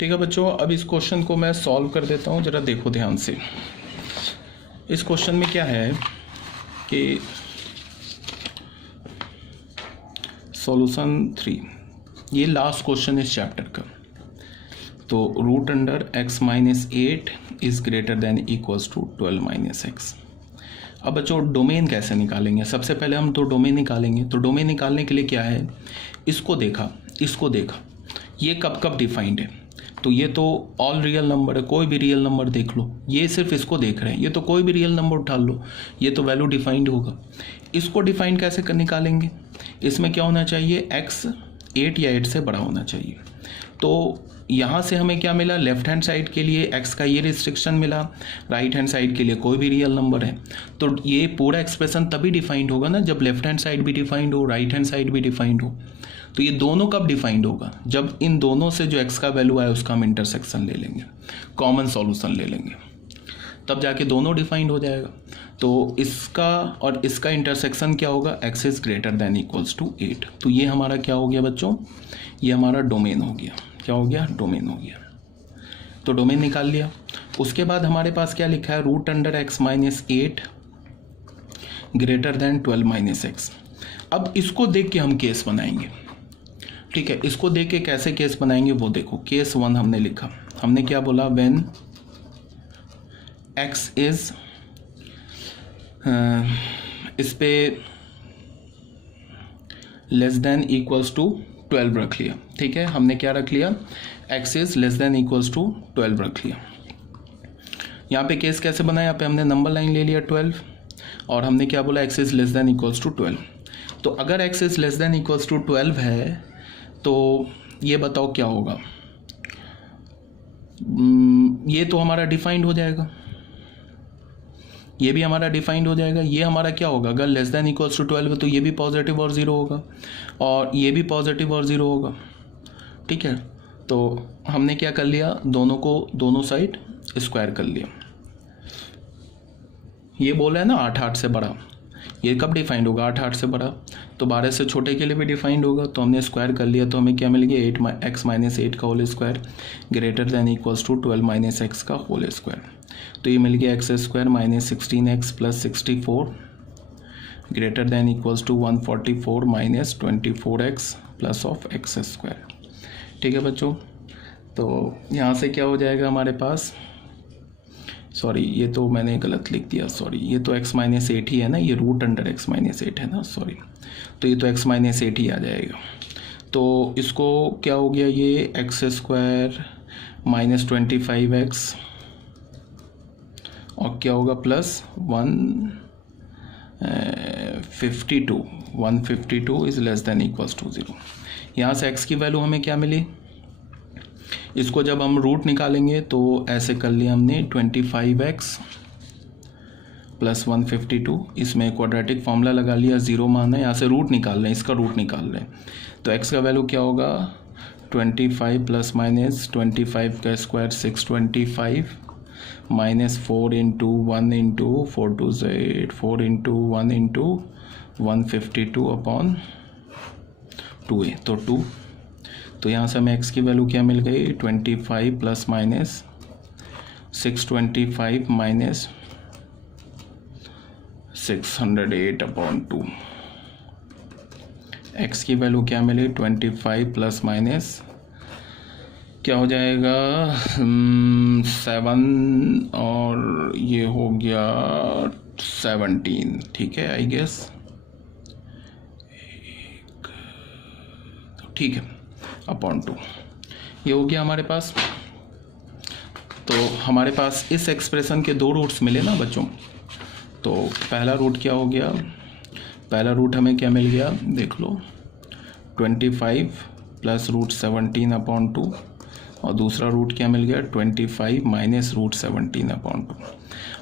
ठीक है बच्चों, अब इस क्वेश्चन को मैं सॉल्व कर देता हूँ, ज़रा देखो ध्यान से। इस क्वेश्चन में क्या है कि सॉल्यूशन 3, ये लास्ट क्वेश्चन इस चैप्टर का। तो root under x minus 8 is greater than equals to 12 minus X. अब बच्चों डोमेन कैसे निकालेंगे? सबसे पहले हम तो डोमेन निकालेंगे। तो डोमेन निकालने के लिए क्या है, इसको देखा, ये कब कब डिफाइंड है। तो ये तो ऑल रियल नंबर है, कोई भी रियल नंबर देख लो। ये सिर्फ इसको देख रहे हैं, ये तो कोई भी रियल नंबर उठा लो, ये तो वैल्यू डिफाइंड होगा। इसको डिफाइन कैसे कर निकालेंगे? इसमें क्या होना चाहिए, x 8 या 8 से बड़ा होना चाहिए। तो यहाँ से हमें क्या मिला, लेफ्ट हैंड साइड के लिए x का ये रिस्ट्रिक्शन मिला, राइट हैंड साइड के लिए कोई भी रियल नंबर है। तो ये पूरा एक्सप्रेशन तभी डिफाइंड होगा ना जब लेफ्ट हैंड साइड भी डिफाइंड हो, राइट हैंड साइड भी डिफाइंड हो। तो ये दोनों कब डिफाइंड होगा, जब इन दोनों से जो x का वैल्यू आए उसका हम इंटरसेक्शन ले लेंगे, कॉमन सॉल्यूशन ले लेंगे, तब जाके दोनों डिफाइंड हो जाएगा। तो इसका और इसका इंटरसेक्शन क्या होगा, x is greater than equals to 8। तो ये हमारा क्या हो गया बच्चों, ये हमारा डोमेन हो गया। क्या हो गया, डोमेन हो गया। तो डोमेन निकाल लिया। उसके बाद हमारे पास क्या लिखा है, root under x minus 8 greater than 12 minus X. अब इसको देख के हम केस बनाएंगे। ठीक है, इसको देख के कैसे केस बनाएंगे वो देखो। केस 1 हमने लिखा, हमने क्या बोला, व्हेन x इज इस पे लेस देन इक्वल्स टू 12 रख लिया। ठीक है, हमने क्या रख लिया, x is less than equals to 12 रख लिया। यहाँ पे केस कैसे बना, यहाँ पे हमने नंबर लाइन ले लिया 12 और हमने क्या बोला, x is less than equals to 12। तो अगर x is less than equals to 12 है तो ये बताओ क्या होगा, ये तो हमारा डिफाइंड हो जाएगा, ये भी हमारा डिफाइंड हो जाएगा। ये हमारा क्या होगा, अगर लेस देन इक्वल्स टू 12 है तो ये भी पॉजिटिव और 0 होगा और ये भी पॉजिटिव और 0 होगा। ठीक है, तो हमने क्या कर लिया, दोनों को दोनों साइड स्क्वायर कर लिया। ये बोला है ना 8 8 से बड़ा, ये कब डिफाइंड होगा, 8 8 से बड़ा। तो 12 से छोटे के लिए भी डिफाइंड होगा। तो हमने स्क्वायर कर लिया, तो हमें क्या मिल गया, 8x माइनस 8 का whole square greater than equals to 12 minus X का होल स्क्वायर। तो ये मिल गया X square minus 16x plus 64 greater than equals to 144 minus 24x plus of X square. ठीक है बच्चों, तो यहाँ से क्या हो जाएगा हमारे पास, सॉरी ये तो मैंने गलत लिख दिया, सॉरी ये तो x माइनस 8 ही है ना, ये रूट अंडर x माइनस 8 है ना, सॉरी। तो ये तो x माइनस 8 ही आ जाएगा। तो इसको क्या हो गया, ये एक्स स्क्वायर माइनस 25x और क्या होगा plus 152 is less than equals to 0। यहाँ से x की वैल्यू हमें क्या मिली, इसको जब हम रूट निकालेंगे तो ऐसे कर लिया हमने 25x प्लस 152, इसमें क्वाड्रेटिक फॉर्मूला लगा लिया, 0 मान है, यहाँ से रूट निकाल रहे हैं, इसका रूट निकाल रहे हैं। तो x का वैल्यू क्या होगा, 25 प्लस माइनस 25 का square 625 minus 4 into 1 into 4 two 8, 4 into 1 into 152 upon 2a, तो 2। तो यहाँ से हमें x की वैल्यू क्या मिल गई, 25 plus minus 625 minus 608 upon 2। x की वैल्यू क्या मिली, 25 प्लस माइनस क्या हो जाएगा 7 और ये हो गया 17। ठीक है, आई गेस ठीक है, अपॉन 2 ये हो गया हमारे पास। तो हमारे पास इस एक्सप्रेशन के दो रूट्स मिले ना बच्चों। तो पहला रूट क्या हो गया, पहला रूट हमें क्या मिल गया, देख लो 25 प्लस रूट 17 अपॉन 2 और दूसरा रूट क्या मिल गया, 25 माइनस रूट 17 अपॉन 2।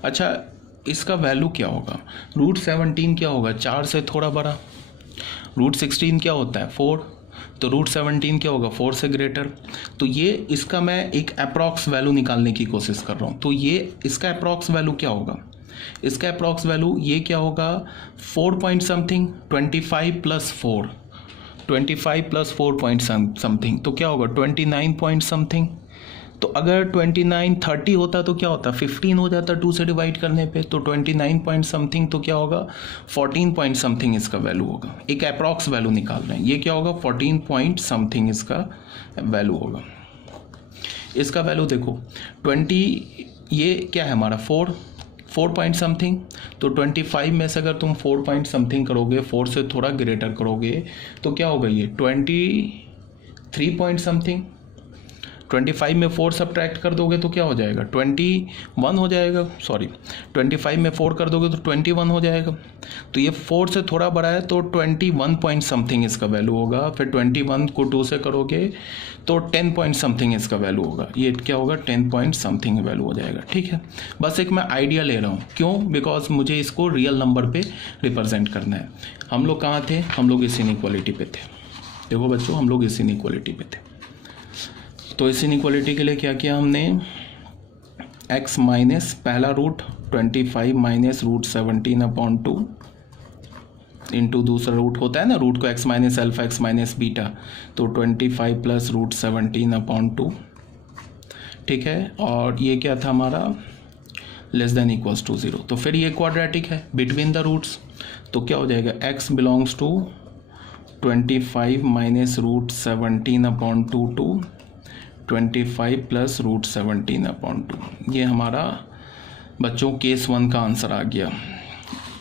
अच्छा, इसका वैल्यू क्या होगा, रूट 17 क्या होगा, 4 से थोड़ा बड़ा। रूट 16 क्या होता है, 4। तो रूट 17 क्या होगा, 4 से ग्रेटर। तो ये इसका मैं एक अप्रॉक्स वैल्यू निकालने की कोशिश कर रहा हूँ। तो ये इसका अप्रॉक्स वैल्यू क्या होगा, इसका अप्रॉक्स वैल्यू ये क्या होगा, 4 point something, 25 plus 4 25 plus 4 point something, तो क्या होगा 29 पॉइंट समथिंग। तो अगर 29 30 होता तो क्या होता, 15 हो जाता 2 से डिवाइड करने पे, तो 29 पॉइंट समथिंग तो क्या होगा 14 पॉइंट समथिंग इसका वैल्यू होगा। एक अप्रॉक्स वैल्यू निकाल रहे हैं, ये क्या होगा 14 पॉइंट समथिंग इसका वैल्यू होगा। इसका वैल्यू देखो 20, ये क्या है हमारा 4 पॉइंट समथिंग, तो 25 में से अगर तुम 4 पॉइंट समथिंग करोगे, 4 से थोड़ा ग्रेटर करोगे तो क्या होगा ये 23 पॉइंट समथिंग। 25 में 4 सब्ट्रैक्ट कर दोगे तो क्या हो जाएगा 21 हो जाएगा, सॉरी 25 में 4 कर दोगे तो 21 हो जाएगा। तो ये 4 से थोड़ा बड़ा है तो 21 पॉइंट समथिंग इसका वैल्यू होगा। फिर 21 को 2 से करोगे तो 10 पॉइंट समथिंग इसका वैल्यू होगा। ये क्या होगा 10 पॉइंट समथिंग वैल्यू हो जाएगा। ठीक है, बस एक मैं आइडिया ले रहा हूँ, क्यों, बिकॉज मुझे इसको रियल नंबर पे रिप्रेजेंट करना है। हम लोग कहाँ थे, हम लोग इस इनइक्वालिटी पे थे। देखो बच्चों, हम लोग इस इनइक्वालिटी पे थे, तो इस इनइक्वालिटी के लिए क्या किया हमने, x माइनस पहला रूट 25 माइनस रूट 17/2 इंटू दूसरा रूट होता है ना, रूट को x minus alpha x minus beta, तो 25 प्लस रूट 17/2। ठीक है, और ये क्या था हमारा लेस देन इक्वल्स टू 0। तो फिर ये क्वाड्रेटिक है बिटवीन द रूट्स, तो क्या हो जाएगा x belongs to 25 minus root 17/2 to 25 plus root 17/2। ये हमारा बच्चों केस 1 का आंसर आ गया।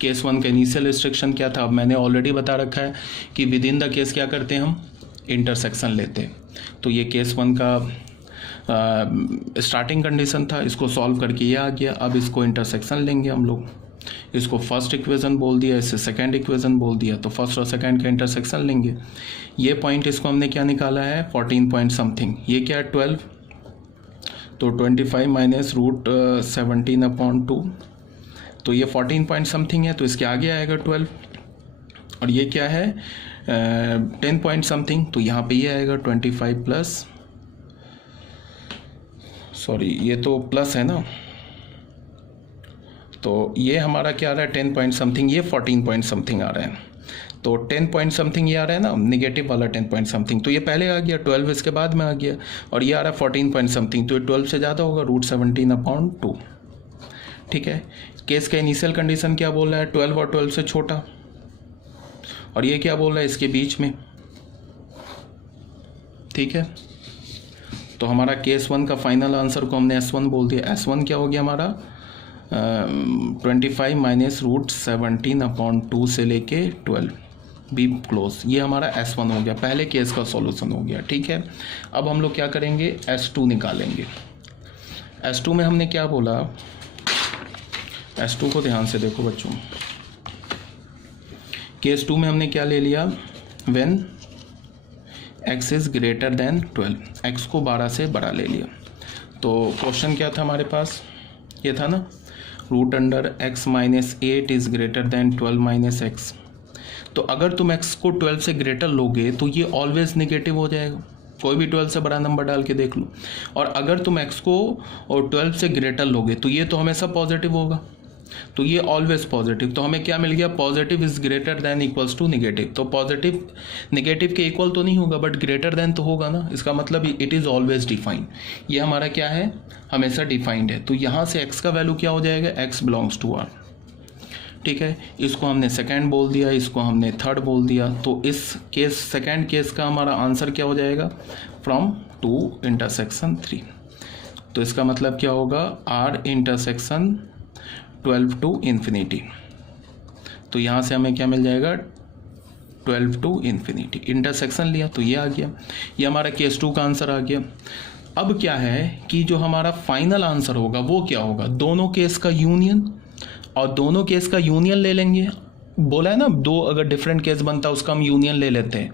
केस 1 का इनिशियल रिस्ट्रिक्शन क्या था, अब मैंने ऑलरेडी बता रखा है कि विद इन द केस क्या करते हैं हम, इंटरसेक्शन लेते हैं। तो ये केस 1 का स्टार्टिंग कंडीशन था, इसको सॉल्व करके ये आ गया। अब इसको इंटरसेक्शन लेंगे हम लोग, इसको फर्स्ट इक्वेशन बोल दिया, इससे सेकंड इक्वेशन बोल दिया, तो फर्स्ट और सेकंड का इंटरसेक्शन लेंगे। ये पॉइंट इसको हमने क्या निकाला है 14 पॉइंट समथिंग, ये क्या है 12, तो 25 माइनस रूट 17/2, तो ये 14 पॉइंट समथिंग है, तो इसके आगे आएगा 12। और ये क्या है 10 पॉइंट समथिंग, तो यहाँ पे ये आएगा 25 प्लस, सॉरी ये तो प्लस है ना, तो ये हमारा क्या आ रहा है 10 पॉइंट समथिंग, ये 14 पॉइंट समथिंग आ रहा है। तो 10 पॉइंट समथिंग ये आ रहा है ना, नेगेटिव वाला 10 पॉइंट समथिंग, तो ये पहले आ गया, 12 इसके बाद में आ गया, और ये आ रहा है 14 पॉइंट समथिंग, तो ये 12 से ज़्यादा होगा, रूट 17/2। ठीक है, केस का इनिशियल कंडीशन क्या बोल रहा है 12 और 12 से छोटा, और ये क्या बोल रहा है इसके बीच में। ठीक है, तो हमारा केस 1 का फाइनल आंसर को हमने S1 बोल दिया। S1 क्या हो गया हमारा 25 माइनस रूट 17/2 से लेके 12 बी क्लोज, ये हमारा S1 हो गया, पहले केस का सॉल्यूशन हो गया। ठीक है, अब हम लोग क्या करेंगे S2 निकालेंगे। S2 में हमने क्या बोला, S2 को ध्यान से देखो बच्चों, केस 2 में हमने क्या ले लिया, when x is greater than 12, x को 12 से बड़ा ले लिया। तो क्वेश्चन क्या था हमारे पास, ये था ना root under x minus 8 is greater than 12 minus X. तो अगर तुम x को 12 से ग्रेटर लोगे तो ये ऑलवेज नेगेटिव हो जाएगा, कोई भी 12 से बड़ा नंबर डाल के देख लो। और अगर तुम x को और 12 से ग्रेटर लोगे तो ये तो हमेशा पॉजिटिव होगा, तो ये ऑलवेज पॉजिटिव। तो हमें क्या मिल गया, positive is greater than equals to negative. तो पॉजिटिव नेगेटिव के इक्वल तो नहीं होगा, बट ग्रेटर देन तो होगा ना, इसका मतलब इट इज़ ऑलवेज डिफाइंड। ये हमारा क्या है, हमेशा डिफाइंड है। तो यहाँ से x का वैल्यू क्या हो जाएगा, x बिलोंग्स टू r। ठीक है, इसको हमने सेकेंड बोल दिया, इसको हमने थर्ड बोल दिया। तो इस केस सेकेंड केस का हमारा आंसर क्या हो जाएगा, फ्रॉम 2 इंटरसेक्शन 3। तो इसका मतलब क्या होगा, r इंटरसेक्शन 12 टू इन्फिनिटी। तो यहाँ से हमें क्या मिल जाएगा 12 टू इन्फिनिटी, इंटरसेक्शन लिया तो ये आ गया, ये हमारा केस 2 का आंसर आ गया। अब क्या है कि जो हमारा फाइनल आंसर होगा वो क्या होगा, दोनों केस का यूनियन, और दोनों केस का यूनियन ले लेंगे। बोला है ना, दो अगर डिफरेंट केस बनता है उसका हम यूनियन ले लेते हैं,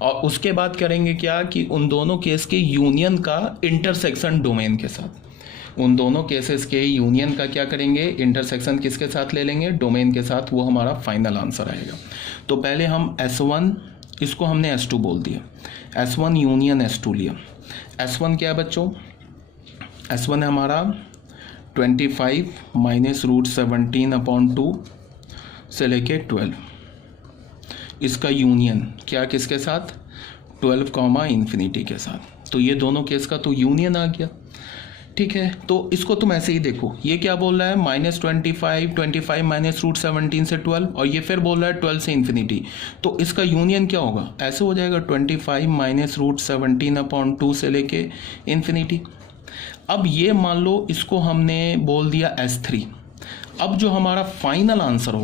और उसके बाद करेंगे क्या कि उन दोनों केस के यूनियन का इंटरसेक्शन डोमेन के साथ, उन दोनों केसेस के यूनियन का क्या करेंगे, इंटरसेक्शन किसके साथ ले लेंगे, डोमेन के साथ। वो हमारा फाइनल आंसर आएगा। तो पहले हम S1, इसको हमने S2 बोल दिया, S1 यूनियन S2 लिया। S1 क्या है बच्चों, S1 है हमारा 25 माइनस रूट 17/2 से लेके 12, इसका यूनियन क्या किसके साथ, 12 कॉमा इन्फिनिटी के साथ। तो ये दोनों केस का तो यूनियन आ गया। ठीक है, तो इसको तुम ऐसे ही देखो, ये क्या बोल रहा है -25, 25 माइनस रूट 17 से 12, और ये फिर बोल रहा है 12 से इन्फिनिटी। तो इसका यूनियन क्या होगा, ऐसे हो जाएगा 25 माइनस रूट 17/2 से लेके इन्फिनिटी। अब ये मान लो इसको हमने बोल दिया S3। अब जो हमारा फाइनल आंसर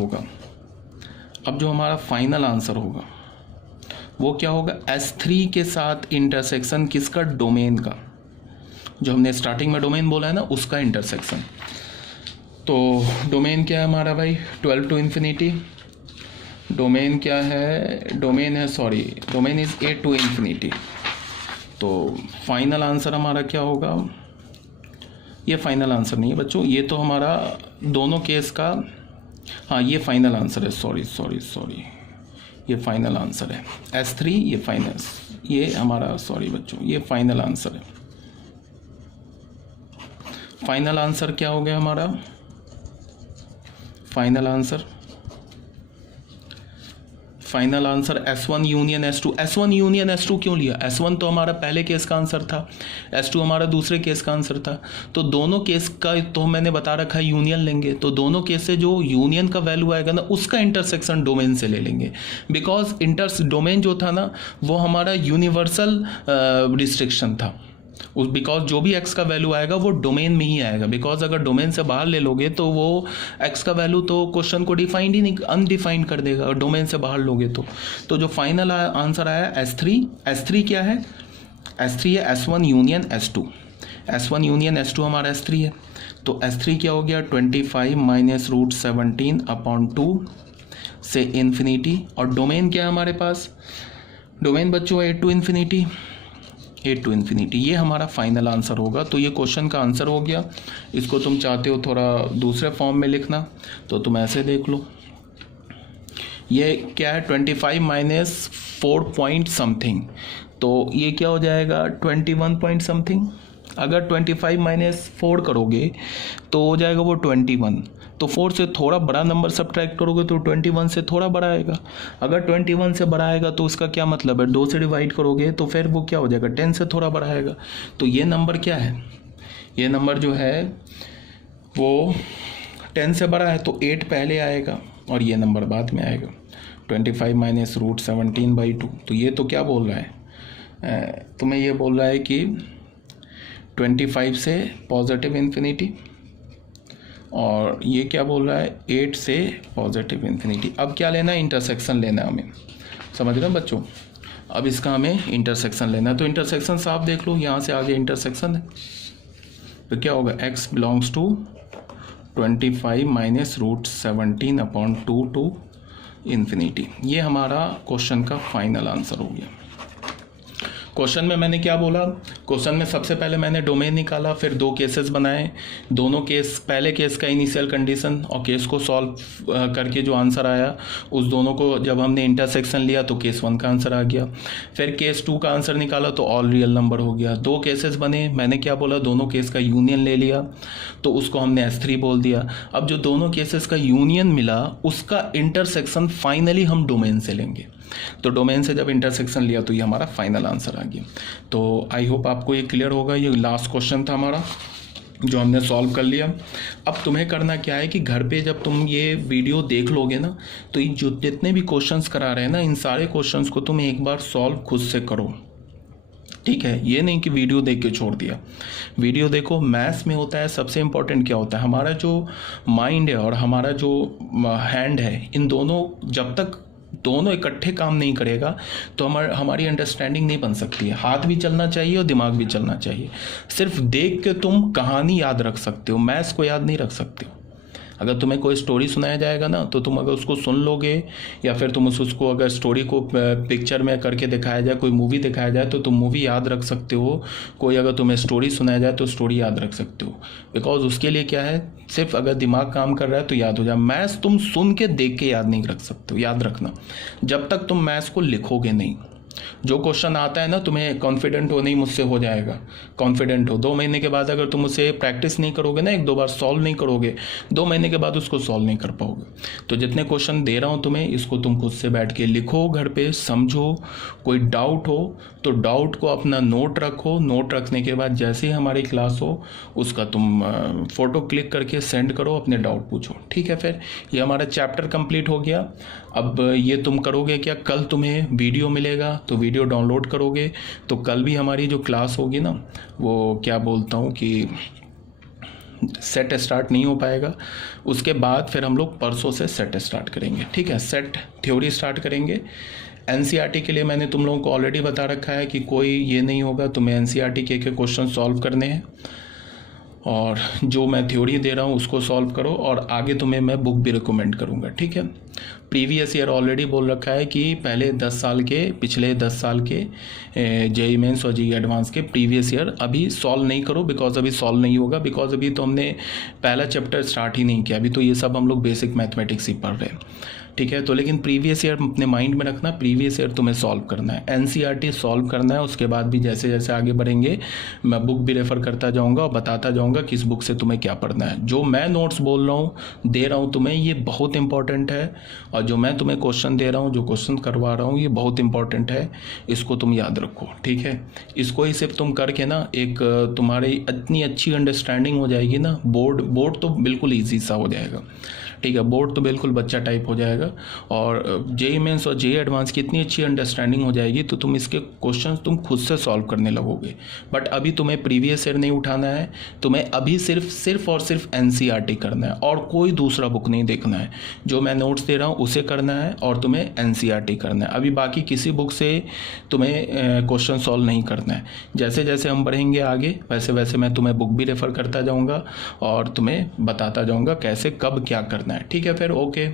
होगा, वो क्या होगा, S3 के साथ इंटरसेक्शन किसका, डोमेन का, जो हमने स्टार्टिंग में डोमेन बोला है ना, उसका इंटरसेक्शन। तो डोमेन क्या है हमारा भाई, 12 टू इन्फिनिटी। डोमेन क्या है, domain is A to infinity. तो फाइनल आंसर हमारा क्या होगा, ये फाइनल आंसर नहीं है बच्चों, ये तो हमारा दोनों केस का, हाँ ये फाइनल आंसर है, सॉरी ये फाइनल आंसर है S3, ये फाइनल, ये हमारा सॉरी बच्चों, ये फाइनल आंसर है। फाइनल आंसर क्या हो गया हमारा, final answer S1 union S2। S1 union S2 क्यों लिया, S1 तो हमारा पहले केस का आंसर था, S2 हमारा दूसरे केस का आंसर था। तो दोनों केस का तो मैंने बता रखा है यूनियन लेंगे, तो दोनों केस से जो यूनियन का वैल्यू आएगा ना, उसका इंटरसेक्शन डोमेन से ले लेंगे। बिकॉज डोमेन जो था ना, वो हमारा यूनिवर्सल रिस्ट्रिक्शन था, बिकॉज जो भी x का वैल्यू आएगा वो डोमेन में ही आएगा। बिकॉज अगर डोमेन से बाहर ले लोगे तो वो x का वैल्यू तो क्वेश्चन को डिफाइंड ही नहीं, अनडिफाइंड कर देगा, और डोमेन से बाहर लोगे तो जो फाइनल आंसर आया S3 क्या है, S3 है S1 union S2। S1 union S2 हमारा S3 है। तो S3 क्या हो गया, 25 माइनस रूट 17/2 से इन्फिनिटी। और डोमेन क्या है हमारे पास, डोमेन बच्चों A टू इन्फिनिटी, ये हमारा फाइनल आंसर होगा। तो ये क्वेश्चन का आंसर हो गया। इसको तुम चाहते हो थोड़ा दूसरे फॉर्म में लिखना, तो तुम ऐसे देख लो, ये क्या है 25 माइनस 4 पॉइंट समथिंग, तो ये क्या हो जाएगा 21 पॉइंट समथिंग। अगर 25 माइनस 4 करोगे तो हो जाएगा वो 21, तो 4 से थोड़ा बड़ा नंबर सब्ट्रैक्ट करोगे तो 21 से थोड़ा बड़ा आएगा। अगर 21 से बड़ा आएगा तो उसका क्या मतलब है, 2 से डिवाइड करोगे तो फिर वो क्या हो जाएगा, 10 से थोड़ा बड़ा आएगा। तो ये नंबर क्या है, ये नंबर जो है वो 10 से बड़ा है, तो 8 पहले आएगा और ये नंबर बाद में आएगा, 25 माइनस रूट 17/2। तो ये तो क्या बोल रहा है, तुम्हें ये बोल रहा है कि 25 से पॉजिटिव इन्फिनिटी, और ये क्या बोल रहा है 8 से पॉजिटिव इन्फिनिटी। अब क्या लेना है, इंटरसेक्शन लेना है हमें, समझ रहे हैं बच्चों। अब इसका हमें इंटरसेक्शन लेना है, तो इंटरसेक्शन साफ देख लो, यहाँ से आगे इंटरसेक्शन है, तो क्या होगा x belongs to 25 minus root 17/2 to infinity. ये हमारा क्वेश्चन का फाइनल आंसर हो गया। क्वेश्चन में मैंने क्या बोला, क्वेश्चन में सबसे पहले मैंने डोमेन निकाला, फिर 2 केसेस बनाए, दोनों केस, पहले केस का इनिशियल कंडीशन और केस को सॉल्व करके जो आंसर आया, उस दोनों को जब हमने इंटरसेक्शन लिया तो केस 1 का आंसर आ गया। फिर केस 2 का आंसर निकाला तो ऑल रियल नंबर हो गया। 2 केसेस बने, मैंने क्या बोला, दोनों केस का यूनियन ले लिया, तो उसको हमने S3 बोल दिया। अब जो दोनों केसेस का यूनियन मिला, उसका इंटरसेक्शन फाइनली हम डोमेन से लेंगे। तो डोमेन से जब इंटरसेक्शन लिया तो ये हमारा फाइनल आंसर आ गया। तो आई होप आपको ये क्लियर होगा। ये लास्ट क्वेश्चन था हमारा जो हमने सॉल्व कर लिया। अब तुम्हें करना क्या है कि घर पे जब तुम ये वीडियो देख लोगे ना, तो ये जो जितने भी क्वेश्चंस करा रहे हैं ना, इन सारे क्वेश्चंस को तुम एक बार सॉल्व खुद से करो, ठीक है। ये नहीं कि वीडियो देख के छोड़ दिया। वीडियो देखो। मैथ्स में होता है सबसे इम्पोर्टेंट क्या होता है, हमारा जो माइंड है और हमारा जो हैंड है, इन दोनों जब तक दोनों इकट्ठे काम नहीं करेगा तो हमारी अंडरस्टैंडिंग नहीं बन सकती है। हाथ भी चलना चाहिए और दिमाग भी चलना चाहिए। सिर्फ देख के तुम कहानी याद रख सकते हो, मैथ्स को याद नहीं रख सकते हो। अगर तुम्हें कोई स्टोरी सुनाया जाएगा ना, तो तुम अगर उसको सुन लोगे, या फिर तुम उसको अगर स्टोरी को पिक्चर में करके दिखाया जाए, कोई मूवी दिखाया जाए, तो तुम मूवी याद रख सकते हो। कोई अगर तुम्हें स्टोरी सुनाया जाए तो स्टोरी याद रख सकते हो। बिकॉज उसके लिए क्या है, सिर्फ अगर दिमाग काम कर रहा है तो याद हो जाए। मैथ्स तुम सुन के देख के याद नहीं रख सकते हो। याद रखना, जब तक तुम मैथ्स को लिखोगे नहीं, जो क्वेश्चन आता है ना, तुम्हें कॉन्फिडेंट हो नहीं मुझसे हो जाएगा, कॉन्फिडेंट हो। 2 महीने के बाद अगर तुम उसे प्रैक्टिस नहीं करोगे ना, 1-2 बार सॉल्व नहीं करोगे, 2 महीने के बाद उसको सॉल्व नहीं कर पाओगे। तो जितने क्वेश्चन दे रहा हूँ तुम्हें, इसको तुम खुद से बैठ के लिखो, घर पे समझो। कोई डाउट हो तो डाउट को अपना नोट रखो, नोट रखने के बाद जैसे ही हमारी क्लास हो उसका तुम फ़ोटो क्लिक करके सेंड करो, अपने डाउट पूछो, ठीक है। फिर ये हमारा चैप्टर कंप्लीट हो गया। अब ये तुम करोगे क्या, कल तुम्हें वीडियो मिलेगा तो वीडियो डाउनलोड करोगे, तो कल भी हमारी जो क्लास होगी ना, वो क्या बोलता हूँ कि सेट स्टार्ट नहीं हो पाएगा। उसके बाद फिर हम लोग परसों से सेट स्टार्ट करेंगे, ठीक है। सेट थ्योरी स्टार्ट करेंगे। एनसीईआरटी के लिए मैंने तुम लोगों को ऑलरेडी बता रखा है कि कोई ये नहीं होगा, तुम्हें एनसीईआरटी के क्वेश्चन सॉल्व करने हैं, और जो मैं थ्योरी दे रहा हूँ उसको सॉल्व करो, और आगे तुम्हें मैं बुक भी रिकमेंड करूँगा, ठीक है। प्रीवियस ईयर ऑलरेडी बोल रखा है कि पहले 10 साल के, पिछले 10 साल के जेईई मेंस और जेईई एडवांस के प्रीवियस ईयर अभी सॉल्व नहीं करो, बिकॉज अभी सॉल्व नहीं होगा, बिकॉज अभी तो हमने पहला चैप्टर स्टार्ट ही नहीं किया, अभी तो ये सब हम लोग बेसिक मैथमेटिक्स ही पढ़ रहे हैं, ठीक है। तो लेकिन प्रीवियस ईयर अपने माइंड में रखना, प्रीवियस ईयर तुम्हें सॉल्व करना है, एनसीईआरटी सॉल्व करना है। उसके बाद भी जैसे जैसे आगे बढ़ेंगे मैं बुक भी रेफ़र करता जाऊंगा और बताता जाऊंगा किस बुक से तुम्हें क्या पढ़ना है। जो मैं नोट्स बोल रहा हूँ, दे रहा हूँ तुम्हें, ये बहुत इंपॉर्टेंट है, और जो मैं तुम्हें क्वेश्चन दे रहा हूँ, जो क्वेश्चन करवा रहा हूँ, ये बहुत इंपॉर्टेंट है, इसको तुम याद रखो, ठीक है। इसको ही सिर्फ तुम करके ना एक तुम्हारी इतनी अच्छी अंडरस्टैंडिंग हो जाएगी ना, बोर्ड तो बिल्कुल ईजी सा हो जाएगा, ठीक है। बोर्ड तो बिल्कुल बच्चा टाइप हो जाएगा, और जेईई मेंस और जेईई एडवांस की इतनी अच्छी अंडरस्टैंडिंग हो जाएगी तो तुम इसके क्वेश्चंस तुम खुद से सॉल्व करने लगोगे। बट अभी तुम्हें प्रीवियस ईयर नहीं उठाना है, तुम्हें अभी सिर्फ और सिर्फ एनसीईआरटी करना है, और कोई दूसरा बुक नहीं देखना है। जो मैं नोट्स दे रहा हूँ उसे करना है, और तुम्हें एनसीईआरटी करना है। अभी बाकी किसी बुक से तुम्हें क्वेश्चन सॉल्व नहीं करना है। जैसे जैसे हम बढ़ेंगे आगे, वैसे वैसे मैं तुम्हें बुक भी रेफ़र करता जाऊँगा और तुम्हें बताता जाऊँगा कैसे कब क्या करना है, ठीक है। फिर ओके।